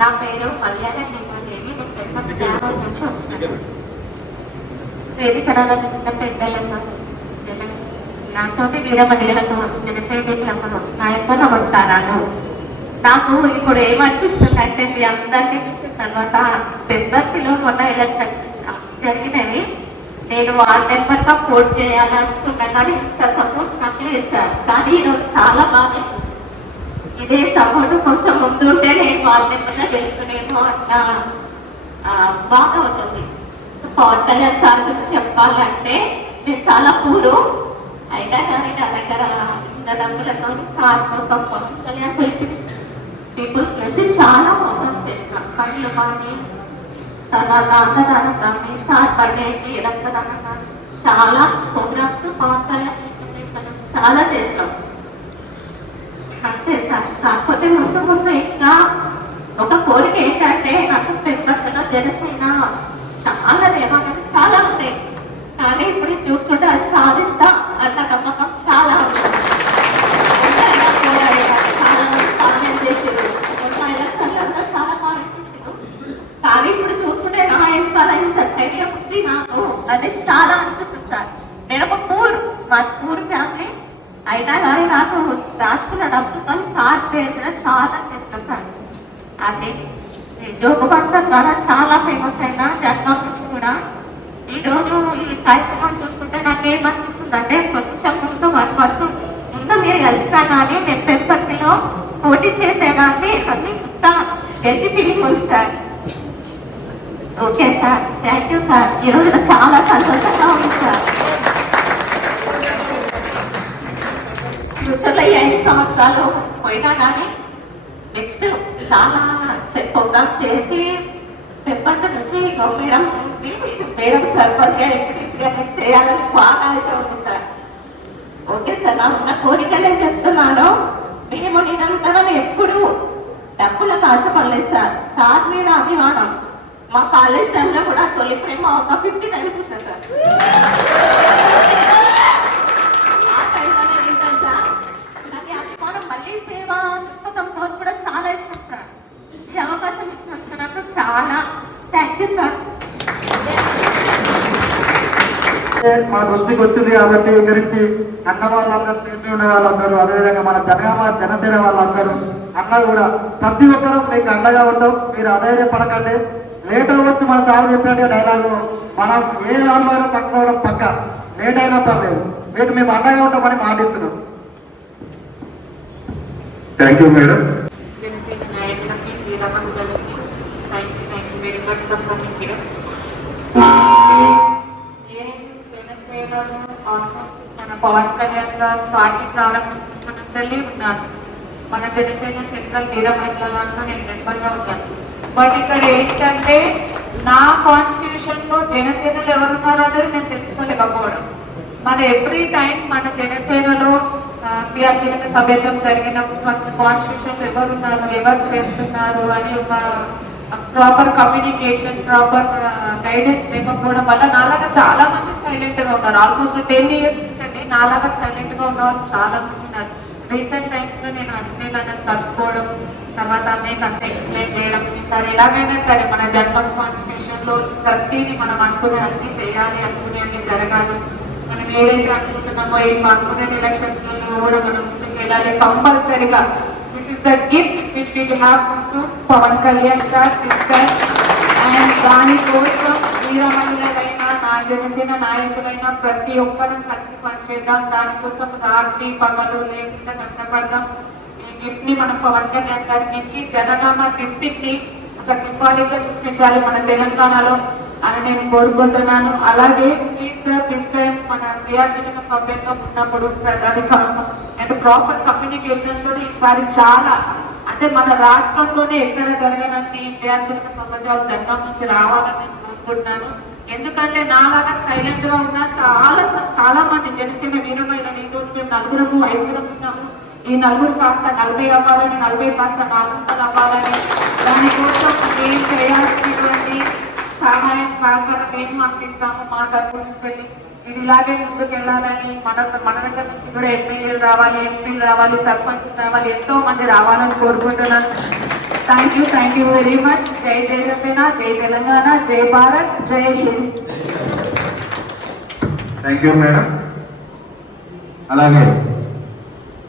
నా పేరు మల్యాల దేవి. నేను పెద్ద నుంచి వచ్చినాను. వేదికల చిన్న పెద్దలకు నాతోటి వీర మహిళలకు జనసైనికులకు నా యొక్క నమస్కారాలు. నాకు ఇప్పుడు ఏమనిపిస్తుంది అంటే మీ అందరినీ చూసిన తర్వాత ఫిబ్రవరిలో మొన్న ఎలక్షన్స్ జరిగినవి. నేను వార్డ్ మెంబర్గా పోటీ చేయాలనుకున్నా కానీ ఇంత సపోర్ట్ నాకు వేశారు. కానీ ఈరోజు చాలా బాగా ఇదే సపోర్ట్ కొంచెం ముందు ఉంటే నేను వార్డ్ మెంబర్గా వెళ్తున్నాను అన్న బాగా అవుతుంది. పవన్ కళ్యాణ్ సార్ గురించి చెప్పాలంటే నేను చాలా పూరు అయినా కానీ నా దగ్గర ఇంత డబ్బులతో సార్ కోసం పవన్ కళ్యాణ్ పీపుల్స్ నుంచి చాలా ప్రోగ్రామ్స్ చేసిన పనులు కానీ తర్వాత అన్నదానం కానీ సార్ బర్త్డేకి రక్తదానం కానీ చాలా ప్రోగ్రామ్స్ పవన్ కళ్యాణ్ చాలా చేసినాం. అంతే సార్. కాకపోతే ముందు ముందు ఇంకా ఒక కోరిక ఏంటంటే నాకు పెద్దలో జనసేన చాలా దేవాలయాలు చాలా ఉంటాయి. కానీ ఇప్పుడు చూస్తుంటే అది సాధిస్తా అన్న నమ్మకం చాలా ఉంది. చాలా మంది కామెంట్ చేసారు, చాలా కామెంట్ చేసారు. కానీ ఇప్పుడు చూస్తుంటే నా ఎంకాల ఇంత ధైర్యం ఉంది నాకు అది చాలా అనిపిస్తుంది సార్. నేను ఒక పూర్ ఫ్యామిలీ అయినా కానీ నాకు రాసుకున్న డబ్బులతో సార్ పేరు చాలా చేస్తాను సార్. అది జోగుపాస్టర్ ద్వారా చాలా ఫేమస్ అయిన జగన్ నుంచి కూడా ఈరోజు ఈ కార్యక్రమం చూస్తుంటే నాకేమనిపిస్తుంది అంటే కొంచెం ముందు 1 month ముందు మీరు కలిసినా కానీ నేను పెంపతిలో పోటీ చేసేదాన్ని అది ఇంత హెల్తీ ఫీలింగ్ ఉంది sir. Okay sir, thank you sir. ఈరోజు చాలా సంతోషంగా ఉంది సార్. ఫ్యూచర్లో 5 సంవత్సరాలు పోయినా కానీ నెక్స్ట్ చాలా ప్రోగ్రామ్ చేసి పెంపటి నుంచి మేడం సర్పంచ్గా ఎంపీటీసీగా నేను చేయాలని బాగా ఆశ ఉంది సార్. ఓకే సార్, నా ఉన్న కోరికలే చెప్తున్నాను. మేము నిరంతరం ఎప్పుడు డబ్బులకు ఆశపడలేదు సార్. సార్ మీద అభిమానం. మా కాలేజ్ టైంలో కూడా తొలి ప్రేమ ఒక 50 times చూసాను సార్. ఆ టైంలో ఏంటంటే సార్ నాకు అభిమానం మళ్ళీ సేవ దృక్పథంతో కూడా చాలా ఇష్టం సార్. ఈ అవకాశం ఇచ్చినందుకు నాకు చాలా థ్యాంక్ యూ సార్. మా దృష్టికి వచ్చింది కాబట్టి గురించి అన్న వాళ్ళందరూ స్టేట్ ఉన్న వాళ్ళందరూ అదేవిధంగా మన జనసేన వాళ్ళందరూ అన్న కూడా ప్రతి ఒక్కరూ మీకు అండగా ఉంటాం. మీరు అధైర్యపడకండి. లేట్ అవ్వచ్చు. మన సార్ చెప్పినట్టుగా డైలాగు మనం ఏ దానిలో అయినా సక్సెస్ అవ్వడం పక్క. లేట్ అయినా పర్లేదు. మీకు మేము అండగా ఉంటామని మాటిస్తున్నాం. Thank you madam. జనసేన నాయకులకి వీరమహిళలకి thank you very much for coming here. జనసేనలో ఆల్మోస్ట్ మన పవన్ కళ్యాణ్ గారు పార్టీ ప్రారంభించిన నుంచి ఉన్నాను. మన జనసేన సెంట్రల్ వీరమహిళ దాంట్లో నేను మెంబర్గా ఉన్నాను. బట్ ఇక్కడ ఏంటంటే నా కాన్స్టిట్యూషన్లో జనసేనలో ఎవరున్నారు అనేది నేను తెలుసుకోలేకపోవడం. మన ఎవ్రీ టైం మన జనసేనలో క్రియాశీలక సభ్యత్వం జరిగినప్పుడు ఫస్ట్ కాన్స్టిట్యూషన్ ఎవరున్నారు, ఎవరు చేస్తున్నారు అని ఒక ప్రాపర్ కమ్యూనికేషన్, ప్రాపర్ గైడెన్స్ లేకపోవడం వల్ల నాలాగా చాలా మంది సైలెంట్గా ఉన్నారు. ఆల్మోస్ట్ 10 years నుంచి అండి నాలాగా సైలెంట్గా ఉన్నవాళ్ళు చాలా మంది ఉన్నారు. రీసెంట్ టైమ్స్లో నేను అజ్మేర్ అన్నది కలుసుకోవడం, తర్వాత అన్నయ్యకి అంత ఎక్స్ప్లెయిన్ చేయడం. ఈసారి ఎలాగైనా సరే మన జనరల్ కాన్స్టిట్యూషన్లో ప్రతిదీ మనం అనుకునే అన్ని చేయాలి, అనుకునే అన్ని జరగాలి. మనం ఏదైతే అనుకుంటున్నామో ఈ కార్పొరేట్ ఎలక్షన్స్లో కూడా మనం ముందుకు వెళ్ళాలి కంపల్సరిగా. This is the gift which we have to Pavan Kalyan sir sister. And దానికోసం వీరమహిళలైనా నా జనసేన నాయకులైనా ప్రతి ఒక్కరం కలిసి పనిచేద్దాం. దానికోసం రాత్రి పగలు లేకుండా కష్టపడదాం. ఈ గిఫ్ట్ ని మనం పవన్ కళ్యాణ్ సార్కి ఇచ్చి జనగామ డిస్ట్రిక్ట్ ని ఒక సింబాలిక్ గా చూపించాలి మన తెలంగాణలో అని నేను కోరుకుంటున్నాను. అలాగే ప్లీజ్ సార్ నెక్స్ట్ టైం మన క్రియాశీలక సభ్యత్వం ఉన్నప్పుడు అండ్ ప్రాపర్ కమ్యూనికేషన్ తో ఈసారి చాలా అంటే మన రాష్ట్రంలోనే ఎక్కడ జరగనన్ని క్రియాశీలక సమాజాలు జనగాం నుంచి రావాలని నేను కోరుకుంటున్నాను. ఎందుకంటే నాలాగా సైలెంట్ గా ఉన్న చాలా మంది జనసేన వీరమహిళలు ఈ రోజు మేము 4-5 ఉన్నాము. ఈ 4 కాస్త 40 అవ్వాలని, 40 కాస్త 400 అవ్వాలని, దానికోసం మేము చేయాల్సినటువంటి సహాయం సహకారం మేము అందిస్తాము మా తరపు నుంచి. ఇది ఇలాగే ముందుకు వెళ్ళాలని మన దగ్గర నుంచి కూడా ఎమ్మెల్యేలు రావాలి, ఎంపీలు రావాలి, సర్పంచ్లు రావాలి, ఎంతో మంది రావాలని కోరుకుంటున్నాను. Thank you very much. జై జనసేన, జై తెలంగాణ, జై భారత్, జై హింద్. Thank you madam. అలాగే